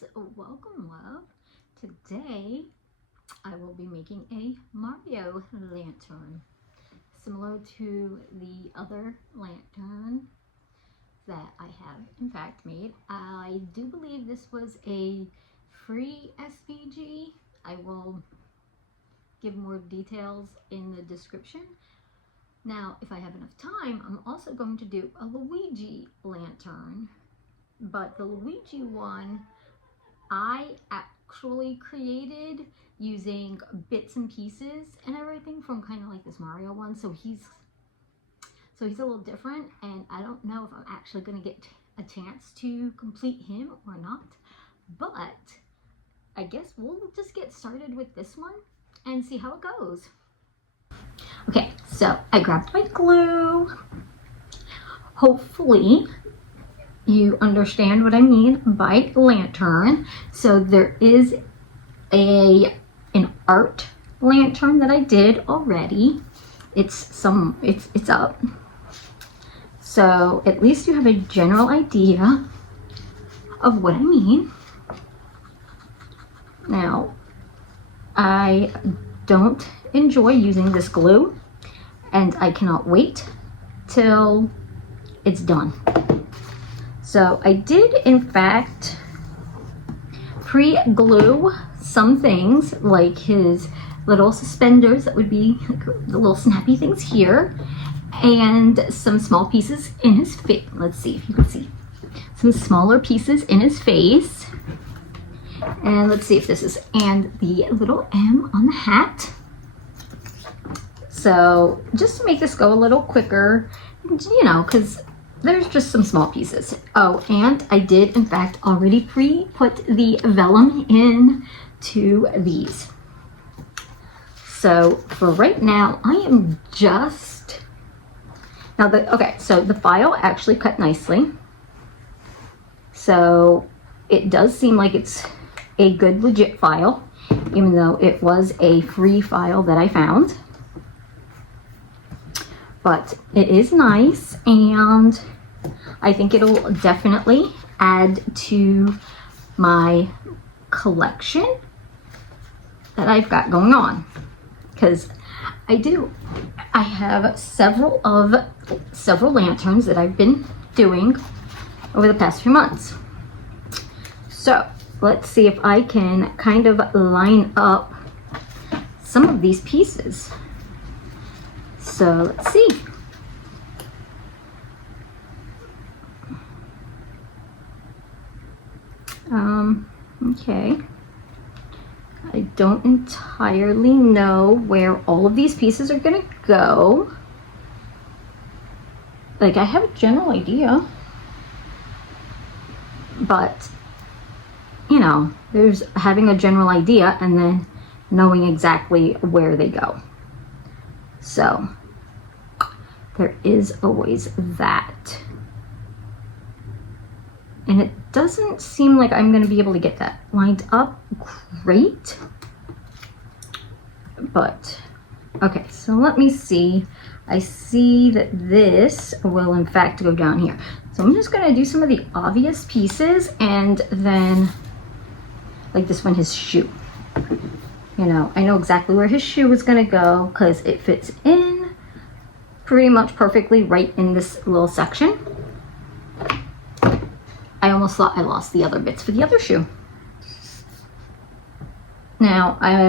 guys, welcome love. Today I will be making a Mario lantern similar to the other lantern that I have in fact made. I do believe this was a free SVG. I will give more details in the description. Now if I have enough time, I'm also going to do a Luigi lantern, but the Luigi one I actually created using bits and pieces and everything from kind of like this Mario one. So he's a little different, and I don't know if I'm actually going to get a chance to complete him or not, but I guess we'll just get started with this one and see how it goes. Okay, so I grabbed my glue. Hopefully you understand what I mean by lantern. So there is an art lantern that I did already. It's up. So at least you have a general idea of what I mean. Now, I don't enjoy using this glue, and I cannot wait till it's done. So I did in fact pre-glue some things like his little suspenders that would be like the little snappy things here, and some small pieces in his face. Let's see if you can see some smaller pieces in his face. And let's see if this is, and the little M on the hat. So just to make this go a little quicker, you know, because there's just some small pieces. Oh, and I did in fact already pre-put the vellum in to these. So for right now, I am just, now so the file actually cut nicely. So it does seem like it's a good legit file, even though it was a free file that I found. But it is nice, and I think it'll definitely add to my collection that I've got going on, because I have several lanterns that I've been doing over the past few months. So let's see if I can kind of line up some of these pieces. So let's see. Okay. I don't entirely know where all of these pieces are gonna go. Like, I have a general idea, but you know, there's having a general idea and then knowing exactly where they go. So there is always that. And it doesn't seem like I'm going to be able to get that lined up great. But, okay, so let me see. I see that this will in fact go down here. So I'm just going to do some of the obvious pieces, and then, like this one, his shoe. You know, I know exactly where his shoe is going to go because it fits in pretty much perfectly right in this little section. I almost thought I lost the other bits for the other shoe. Now, I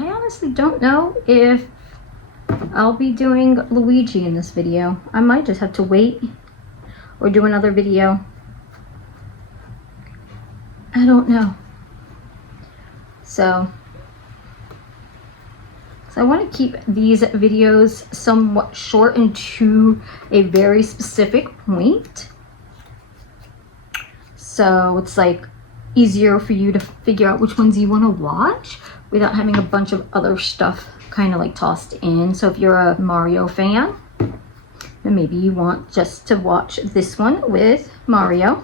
honestly don't know if I'll be doing Luigi in this video. I might just have to wait or do another video. I don't know. So I want to keep these videos somewhat short and to a very specific point. So it's like easier for you to figure out which ones you want to watch without having a bunch of other stuff kind of like tossed in. So if you're a Mario fan, then maybe you want just to watch this one with Mario.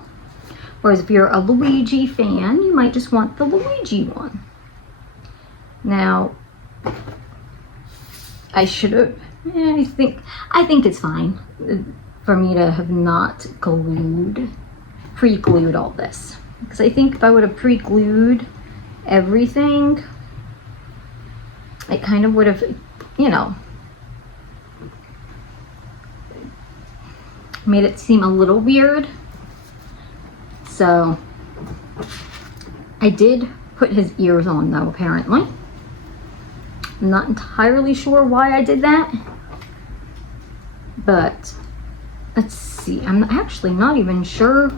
Whereas if you're a Luigi fan, you might just want the Luigi one. Now, I should have, I think it's fine for me to have not pre-glued all this. because I think if I would have pre-glued everything, it kind of would have, you know, made it seem a little weird. So I did put his ears on though, apparently. I'm not entirely sure why I did that, but let's see. I'm actually not even sure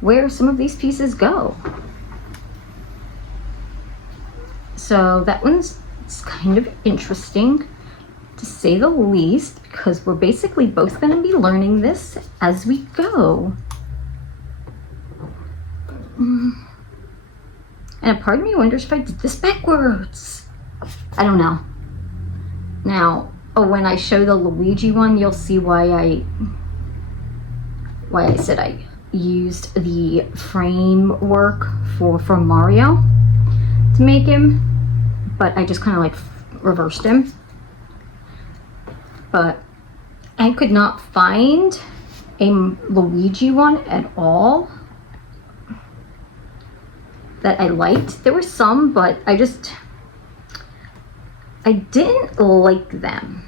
where some of these pieces go. So that one's, it's kind of interesting to say the least, because we're basically both going to be learning this as we go. And a part of me wonders if I did this backwards. I don't know. Now, when I show the Luigi one, you'll see why I said I used the framework for Mario to make him, but I just kind of like reversed him. But I could not find a Luigi one at all that I liked. There were some, but I didn't like them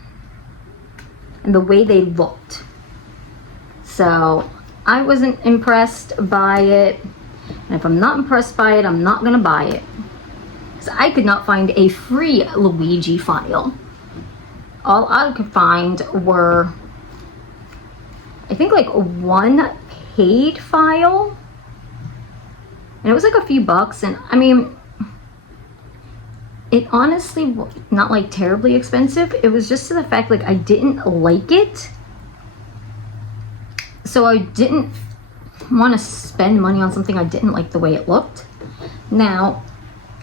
and the way they looked. So I wasn't impressed by it. And if I'm not impressed by it, I'm not gonna buy it. So I could not find a free Luigi file. All I could find were, I think, like one paid file. And it was like a few bucks. And I mean, it honestly was not like terribly expensive. It was just to the fact like I didn't like it. So I didn't want to spend money on something I didn't like the way it looked. Now,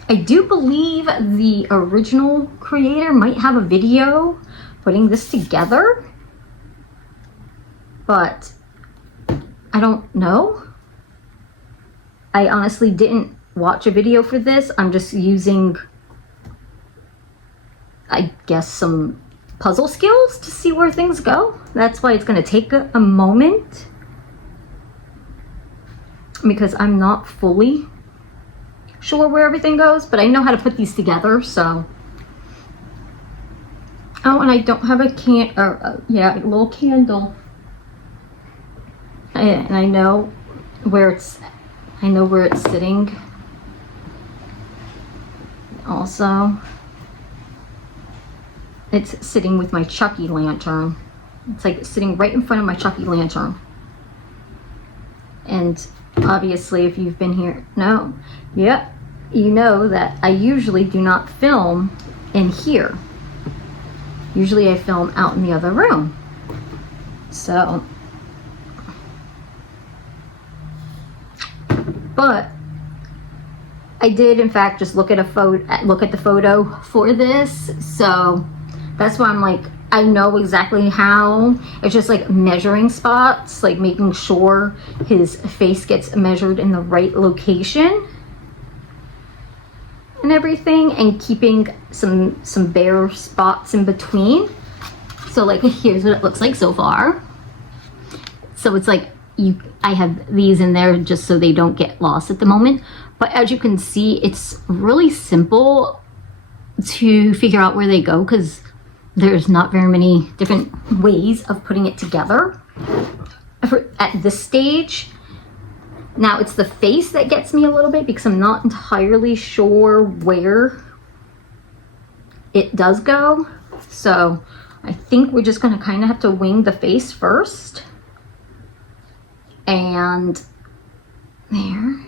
I do believe the original creator might have a video putting this together, but I don't know. I honestly didn't watch a video for this. I'm just using, I guess, some puzzle skills to see where things go. That's why it's going to take a moment, because I'm not fully sure where everything goes, but I know how to put these together. So, oh, and I don't have a a little candle, and I know where it's sitting. Also, it's sitting with my Chucky lantern. It's like sitting right in front of my Chucky lantern. And obviously, if you've been here, you know that I usually do not film in here. Usually I film out in the other room. So, but I did in fact just look at the photo for this. So that's why I'm like, I know exactly how. It's just like measuring spots, like making sure his face gets measured in the right location and everything, and keeping some bare spots in between. So like, here's what it looks like so far. So it's like I have these in there just so they don't get lost at the moment. But as you can see, it's really simple to figure out where they go, because there's not very many different ways of putting it together at this stage. Now it's the face that gets me a little bit, because I'm not entirely sure where it does go. So I think we're just going to kind of have to wing the face first. And there.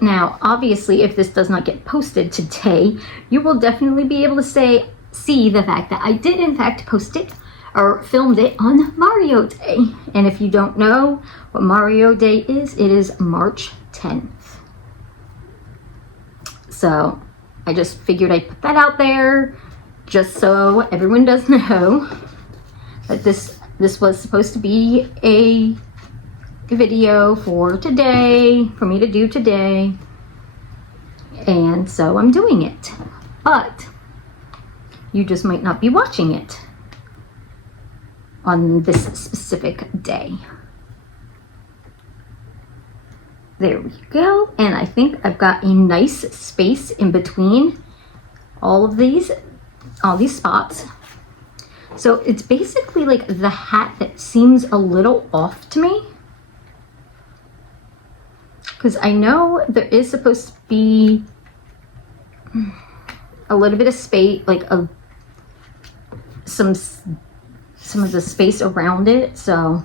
Now, obviously, if this does not get posted today, you will definitely be able to see the fact that I did in fact post it or filmed it on Mario Day. And if you don't know what Mario Day is, it is March 10th. So I just figured I'd put that out there just so everyone does know that this was supposed to be a video for today, for me to do today. And so I'm doing it. But you just might not be watching it on this specific day. There we go. And I think I've got a nice space in between all these spots. So it's basically like the hat that seems a little off to me. Because I know there is supposed to be a little bit of space, like some of the space around it. So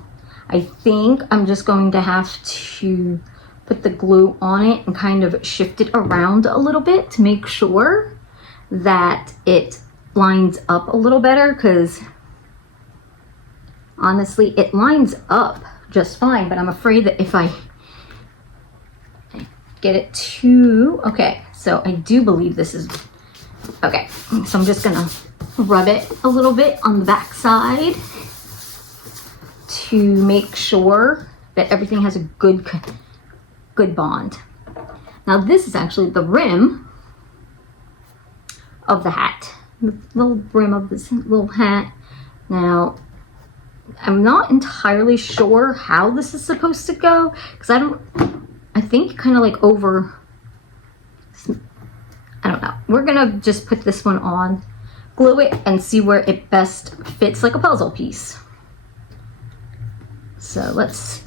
I think I'm just going to have to put the glue on it and kind of shift it around a little bit to make sure that it lines up a little better, because honestly it lines up just fine, but I'm afraid that if I get it too, okay, so I do believe this is okay. So I'm just gonna rub it a little bit on the back side to make sure that everything has a good bond. Now this is actually the rim of the hat, the little brim of this little hat. Now I'm not entirely sure how this is supposed to go, because I think kind of like over, I don't know. We're gonna just put this one on, glue it, and see where it best fits like a puzzle piece. So let's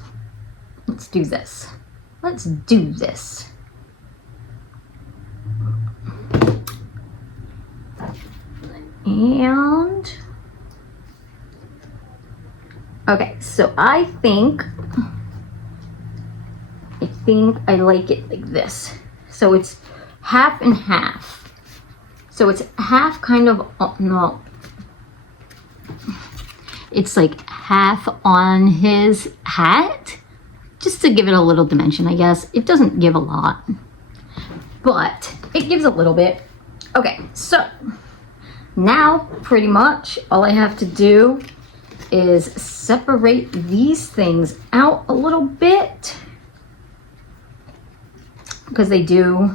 do this. Let's do this. And okay, so I think I like it like this. So it's half and half. So it's half kind of, no, it's like half on his hat, just to give it a little dimension, I guess. It doesn't give a lot, but it gives a little bit. Okay, so now pretty much all I have to do is separate these things out a little bit, because they do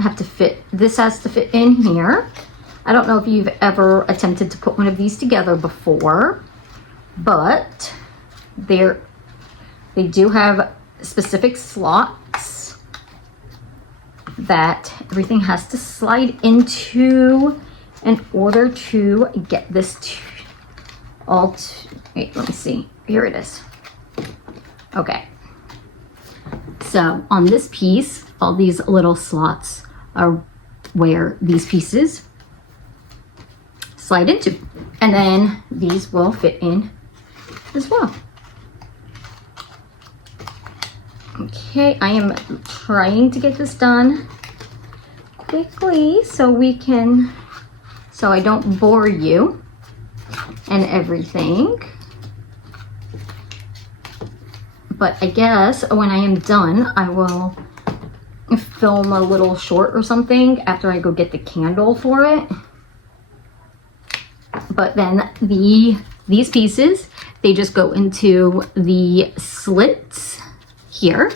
have to fit. This has to fit in here. I don't know if you've ever attempted to put one of these together before, but they do have specific slots that everything has to slide into in order to get this wait, let me see. Here it is. Okay. So on this piece, all these little slots are where these pieces slide into. And then these will fit in as well. Okay, I am trying to get this done quickly so I don't bore you and everything. But I guess when I am done, I will film a little short or something after I go get the candle for it. But then these pieces, they just go into the slits here.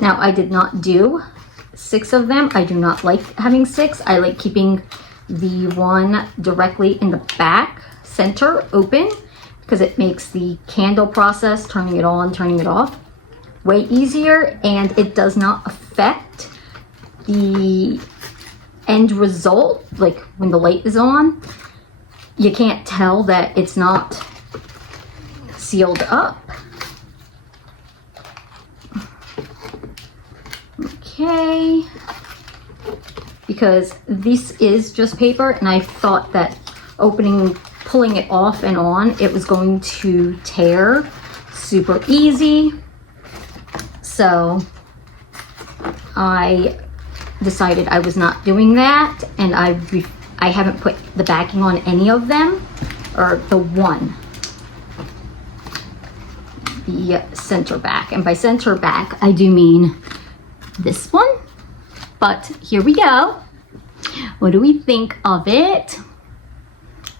Now I did not do 6 of them. I do not like having 6. I like keeping the one directly in the back center open, because it makes the candle process, turning it on, turning it off, way easier, and it does not affect the end result. Like when the light is on, you can't tell that it's not sealed up. Okay, because this is just paper, and I thought that pulling it off and on, it was going to tear super easy. So I decided I was not doing that, and I haven't put the backing on any of them, or the center back. And by center back, I do mean this one. But here we go. What do we think of it?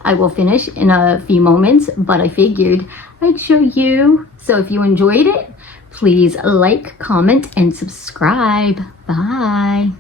I will finish in a few moments, but I figured I'd show you. So if you enjoyed it, please like, comment, and subscribe. Bye.